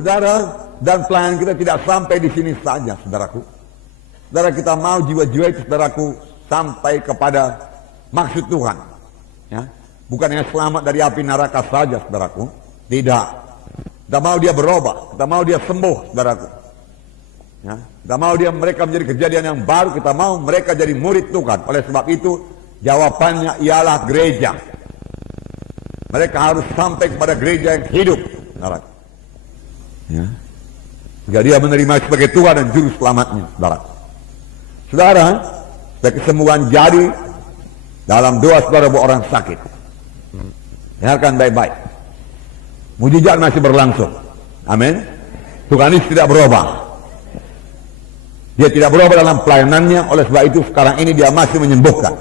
Saudara, dan pelayanan kita tidak sampai di sini saja, saudaraku. Saudara, kita mau jiwa-jiwa itu, saudaraku, sampai kepada maksud Tuhan. Ya, bukan hanya selamat dari api neraka saja, saudaraku. Tidak. Kita mau dia berubah, kita mau dia sembuh, saudaraku. Ya, kita mau mereka menjadi kejadian yang baru, kita mau mereka jadi murid Tuhan. Oleh sebab itu, jawabannya ialah gereja. Mereka harus sampai kepada gereja yang hidup, saudaraku. Ya. Jika dia menerima sebagai Tuhan dan Juru Selamatnya, saudara. Saudara, supaya kesembuhan jadi dalam doa saudara buat orang sakit. Dengarkan baik-baik. Mujizat masih berlangsung. Amin. Tuhan Yesus tidak berubah. Dia tidak berubah dalam pelayanannya. Oleh sebab itu sekarang ini dia masih menyembuhkan.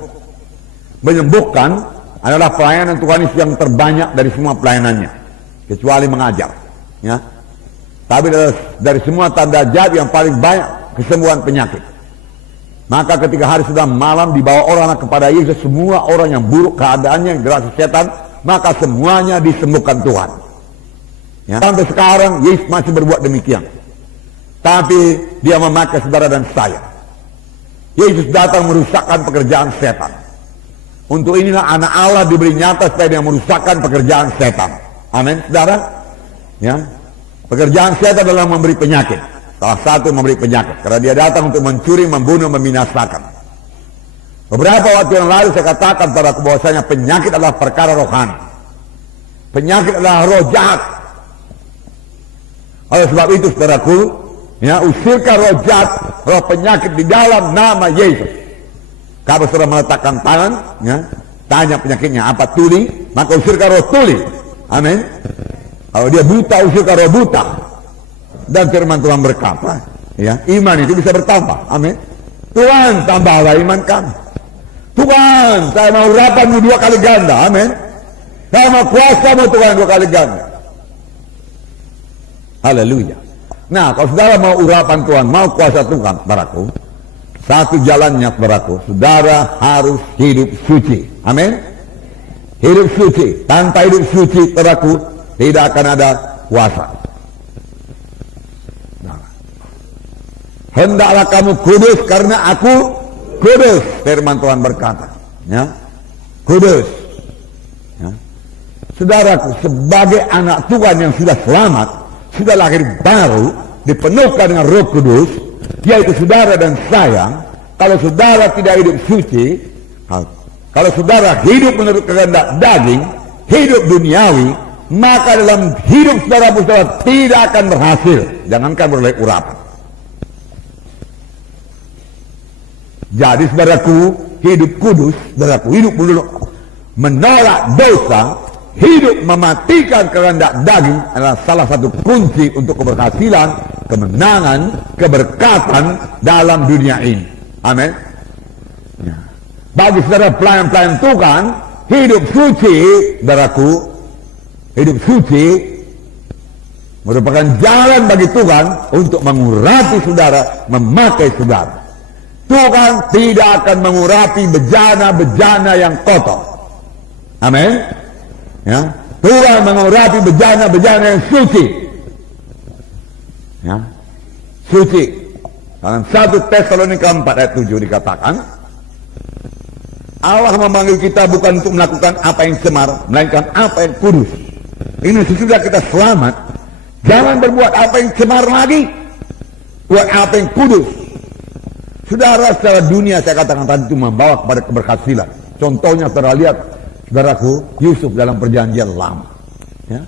Menyembuhkan adalah pelayanan Tuhan Yesus yang terbanyak dari semua pelayanannya, kecuali mengajar. Ya. Tapi dari semua tanda jadi yang paling banyak kesembuhan penyakit. Maka ketika hari sudah malam dibawa orang kepada Yesus, semua orang yang buruk keadaannya, yang dirasa setan, maka semuanya disembuhkan Tuhan. Ya. Sampai sekarang Yesus masih berbuat demikian. Tapi dia memakai saudara dan saya. Yesus datang merusakkan pekerjaan setan. Untuk inilah anak Allah diberi nyata supaya dia merusakkan pekerjaan setan. Amin, saudara. Ya. Pekerjaan setan adalah memberi penyakit. Salah satu memberi penyakit. Karena dia datang untuk mencuri, membunuh, membinasakan. Beberapa waktu yang lalu saya katakan pada bahwasanya penyakit adalah perkara rohani. Penyakit adalah roh jahat. Oleh sebab itu saudaraku, ya, usirkan roh jahat, roh penyakit di dalam nama Yesus. Kalau sudah meletakkan tangan, ya, tanya penyakitnya apa, tuli, maka usirkan roh tuli. Amin. Kalau dia buta, usirkan roh buta. Dan firman Tuhan berkata, ya, iman itu bisa bertambah. Amin. Tuhan, tambahlah iman kami. Tuhan, saya mau urapanmu 2 kali ganda. Amin. Saya mau kuasamu Tuhan 2 kali ganda. Haleluya. Nah, kalau saudara mau urapan Tuhan, mau kuasa Tuhan, saudaraku, satu jalannya, saudaraku, saudara harus hidup suci. Amin. Hidup suci. Tanpa hidup suci, saudaraku, tidak akan ada kuasa. Nah. Hendaklah kamu kudus karena aku kudus, firman Tuhan berkata. Ya. Kudus. Ya. Saudaraku, sebagai anak Tuhan yang sudah selamat, sudah lahir baru, dipenuhkan dengan Roh Kudus, yaitu saudara dan saya, kalau saudara tidak hidup suci, kalau saudara hidup menurut kehendak daging, hidup duniawi, maka dalam hidup saudara tidak akan berhasil. Jangankan beroleh urapan. Jadi saudaraku, hidup kudus, saudaraku, hidup menolak dosa, hidup mematikan kehendak daging adalah salah satu kunci untuk keberhasilan, kemenangan, keberkatan dalam dunia ini. Amin. Bagi saudara pelayan-pelayan Tuhan, hidup suci, saudaraku, hidup suci merupakan jalan bagi Tuhan untuk mengurapi saudara, memakai saudara. Tuhan tidak akan mengurapi bejana-bejana yang kotor. Amin. Ya, Tuhan mengurapi bejana-bejana yang suci. Ya, suci. Dalam 1 Tesalonika 4 ayat 7 dikatakan, Allah memanggil kita bukan untuk melakukan apa yang cemar, melainkan apa yang kudus. Ini sesudah kita selamat, jangan berbuat apa yang cemar lagi, buat apa yang kudus. Saudara, secara dunia saya katakan tadi itu membawa kepada keberhasilan. Contohnya saudara lihat, saudaraku, Yusuf dalam perjanjian lama. Ya.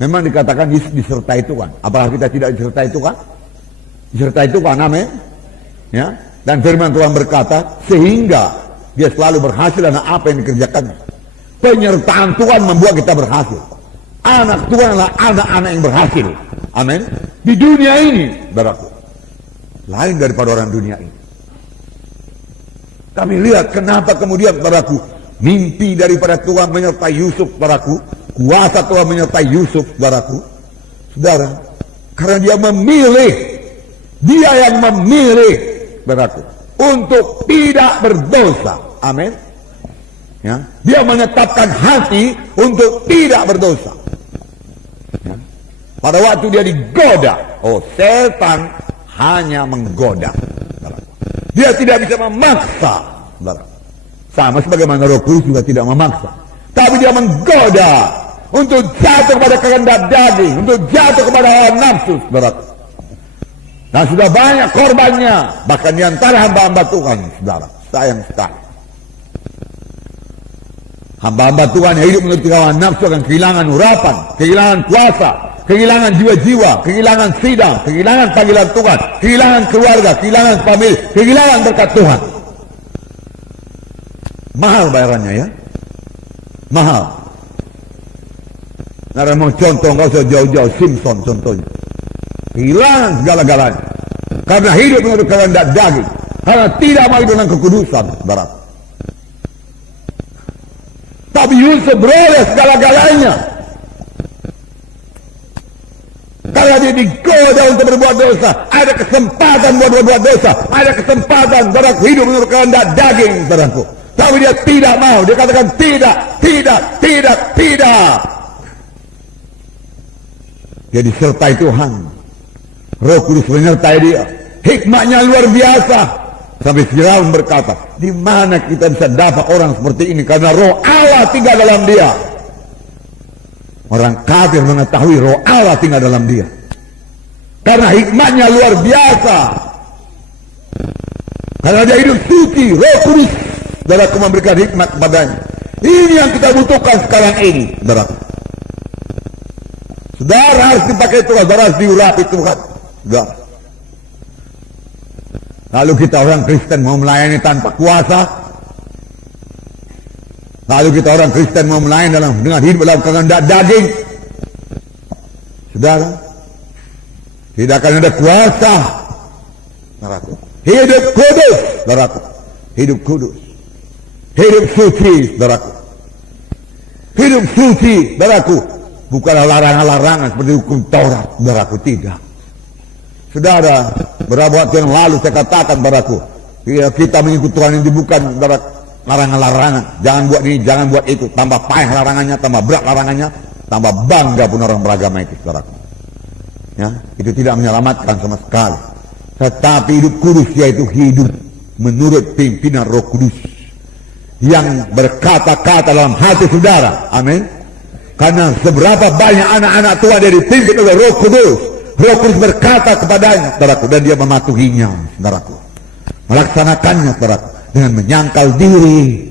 Memang dikatakan Yusuf disertai Tuhan. Apakah kita tidak disertai Tuhan? Disertai Tuhan, amin. Ya. Dan firman Tuhan berkata, sehingga dia selalu berhasil dalam apa yang dikerjakannya. Penyertaan Tuhan membuat kita berhasil. Anak Tuhan adalah anak-anak yang berhasil. Amin. Di dunia ini, saudaraku, lain daripada orang dunia ini. Kami lihat kenapa kemudian, saudaraku, mimpi daripada Tuhan menyertai Yusuf, saudaraku, kuasa Tuhan menyertai Yusuf, saudaraku, saudara, karena dia memilih, dia yang memilih, saudaraku, untuk tidak berdosa. Amin. Ya, dia menetapkan hati untuk tidak berdosa. Ya. Pada waktu dia digoda, setan hanya menggoda. Dia tidak bisa memaksa. Sama sebagaimana Roh Kudus juga tidak memaksa. Tapi dia menggoda untuk jatuh kepada kehendak daging, untuk jatuh kepada hawa nafsu, saudara. Dan sudah banyak korbannya, bahkan di antara hamba-hamba Tuhan, saudara. Sayang sekali. Hamba-hamba Tuhan yang hidup menurut hawa nafsu akan kehilangan urapan, kehilangan kuasa, kehilangan jiwa-jiwa, kehilangan sidang, kehilangan panggilan Tuhan, kehilangan keluarga, kehilangan famili, kehilangan berkat Tuhan. Mahal bayarannya ya. Mahal. Nara mau contoh, nggak usah jauh-jauh, Simpson contohnya. Kehilangan segala-galanya. Karena hidup menurut kehendak daging. Karena tidak mau hidup dengan kekudusan, saudara. Tapi Yusuf beroleh segala-galanya. Karena dia digoda untuk berbuat dosa. Ada kesempatan buat berbuat dosa. Ada kesempatan saudaraku hidup menurut kehendak daging, saudaraku. Tapi dia tidak mau. Dia katakan tidak, tidak, tidak, tidak. Dia disertai Tuhan. Roh Kudus menyertai dia. Hikmatnya luar biasa. Sampai Firaun berkata, di mana kita bisa dapat orang seperti ini? Karena Roh Allah tinggal dalam dia. Orang kafir mengetahui Roh Allah tinggal dalam dia. Karena hikmatnya luar biasa. Karena dia hidup suci, Roh Kudus dalam memberikan hikmat kepadanya. Ini yang kita butuhkan sekarang ini, saudara. Saudara harus dipakai Tuhan, saudara harus diurapi Tuhan, saudara. Lalu kita orang Kristen mau melayani tanpa kuasa. Lalu kita orang Kristen mau melayani dengan hidup dalam kehendak daging. Saudara, tidak akan ada kuasa. Saudaraku, hidup kudus, saudaraku. Hidup kudus. Hidup suci, saudaraku. Hidup suci, saudaraku. Bukanlah larangan-larangan seperti hukum Taurat, saudaraku, tidak. Saudara, beberapa waktu yang lalu saya katakan padaku, kita mengikut Tuhan itu bukan larangan-larangan. Jangan buat ini, jangan buat itu. Tambah payah larangannya, tambah berat larangannya, tambah bangga pun orang beragama itu, saudaraku. Ya, itu tidak menyelamatkan sama sekali. Tetapi hidup kudus yaitu hidup menurut pimpinan Roh Kudus yang berkata-kata dalam hati saudara. Amin. Karena seberapa banyak anak-anak Tuhan yang dipimpin oleh Roh Kudus, Roh Kudus berkata kepadanya, saudaraku, dan dia mematuhinya, saudaraku, melaksanakannya, saudaraku, dengan menyangkal diri,